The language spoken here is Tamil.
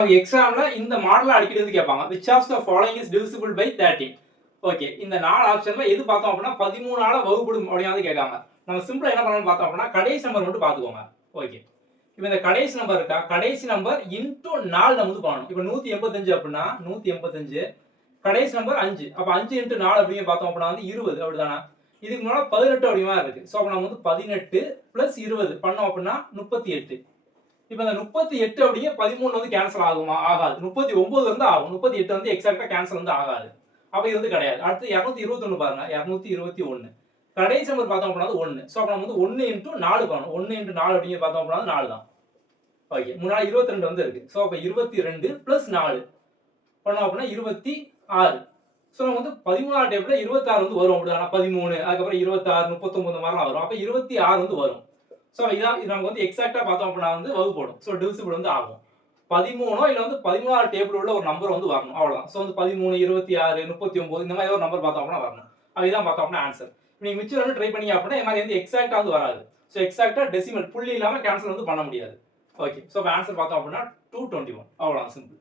எக்ஸாம்ல இந்த மாடலை அடிக்கடி வந்து கேட்பாங்க. which of the following is divisible by 13? Okay, இந்த 4 ஆப்ஷன்ல எது பார்த்தோம் அப்படின்னா 13 ஆல வகுப்படும் அப்படியாவது கேட்காங்க. நம்ம சிம்பிளா என்ன பண்ணலாம்னு பார்த்தோம் அப்படின்னா கடைசி நம்பர் மட்டும் பார்த்துக்கோங்க. ஓகே, இப்போ இந்த கடைசி நம்பர் இருக்கா, கடைசி நம்பர் இன்டூ 4 நம்ம வந்து பண்ணணும். இப்போ 185 அப்படின்னா 185 கடைசி நம்பர் 5. அப்ப 5 இன்டூ 4 அப்படிங்க பார்த்தோம் அப்படின்னா வந்து 20 அப்படிதானே. இதுக்கு முன்னால 18 அப்படிமா இருக்கு. சோ அப்ப நம்ம வந்து 18 பிளஸ் 20 பண்ணோம் அப்படின்னா 38. இப்போ இந்த 38 அப்படிங்க 13 வந்து கேன்சல் ஆகுமா? ஆகாது. 39 வந்து ஆகும். 38 வந்து எக்ஸாக்ட்டா கேன்சல் வந்து ஆகாது. அப்ப இது வந்து கிடையாது. அடுத்து 221 பாருங்க. 221 கடைசி நம்பர் பார்த்தோம் அப்படின்னா 1. சோ அப்ப நம்ம வந்து 1 இன்டூ 4 பண்ணணும். 1 இன்டூ 4 அப்படிங்க பார்த்தோம் அப்படின்னா 4 தான். ஓகே, முன்னாடி 22 வந்து இருக்கு. சோ அப்ப 22 பிளஸ் 4 பண்ணோம் அப்படின்னா 26. சோ நம்ம வந்து 13ஆவது டேபிள்ல 26 வந்து வரும் அப்படிதானா. 13 அதுக்கப்புறம் 26 39 இந்த மாதிரிலாம் வரும். அப்ப 26 வந்து வரும். சோ இதான் நமக்கு வந்து எக்ஸாக்ட்டா பார்த்தோம் அப்படின்னா வந்து வகுப்படும். சோ டிவிசிபிள் வந்து ஆகும். 13 இல்ல வந்து 13ஆவது டேபிள் உள்ள ஒரு நம்பர் வந்து வரணும். அவ்வளவுதான். சோ வந்து 13 26 39 இந்த மாதிரி ஒரு நம்பர் பார்த்தோம் அப்படின்னா வரணும். அதுதான் பார்த்தோம் அப்படின்னா ஆன்சர். நீங்க மிச்சம் வந்து ட்ரை பண்ணீங்க அப்படின்னா இந்த மாதிரி வந்து எக்ஸாக்ட்டா வந்து வராது. சோ எக்ஸாக்ட்டா டெசிமல் புள்ளி இல்லாம கேன்சல் வந்து பண்ண முடியாது. ஓகே, சோ ஆன்சர் பார்த்தோம் அப்படின்னா 221 அவ்வளவுதான், சிம்பிள்.